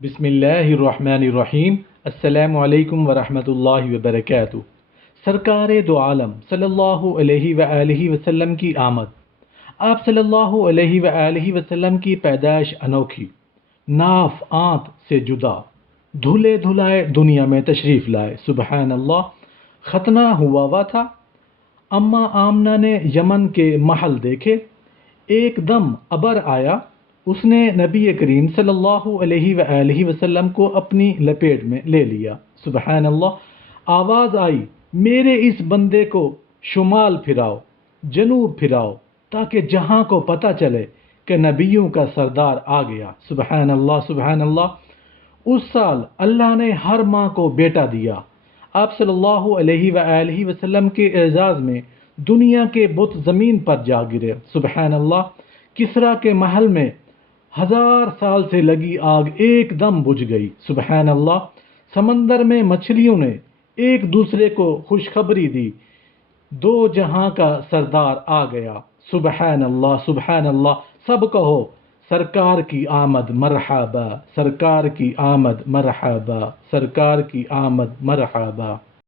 بسم اللہ الرحمن الرحیم۔ السلام علیکم ورحمۃ اللہ وبرکاتہ۔ سرکار دو عالم صلی اللہ علیہ وآلہ وسلم کی آمد۔ آپ صلی اللہ علیہ وآلہ وسلم کی پیدائش انوکھی، ناف آنت سے جدا، دھلے دھلائے دنیا میں تشریف لائے۔ سبحان اللہ۔ ختنہ ہوا ہوا تھا، اماں آمنہ نے یمن کے محل دیکھے، ایک دم ابر آیا، اس نے نبی کریم صلی اللہ علیہ وآلہ وسلم کو اپنی لپیٹ میں لے لیا۔ سبحان اللہ۔ آواز آئی، میرے اس بندے کو شمال پھراؤ، جنوب پھراؤ، تاکہ جہاں کو پتہ چلے کہ نبیوں کا سردار آ گیا۔ سبحان اللہ سبحان اللہ۔ اس سال اللہ نے ہر ماں کو بیٹا دیا۔ آپ صلی اللہ علیہ وآلہ وسلم کے اعزاز میں دنیا کے بت زمین پر جا گرے۔ سبحان اللہ۔ کسریٰ کے محل میں 1000 سال سے لگی آگ ایک دم بجھ گئی۔ سبحان اللہ۔ سمندر میں مچھلیوں نے ایک دوسرے کو خوشخبری دی، دو جہاں کا سردار آ گیا۔ سبحان اللہ سبحان اللہ۔ سب کہو سرکار کی آمد مرحبا، سرکار کی آمد مرحبا، سرکار کی آمد مرحبا۔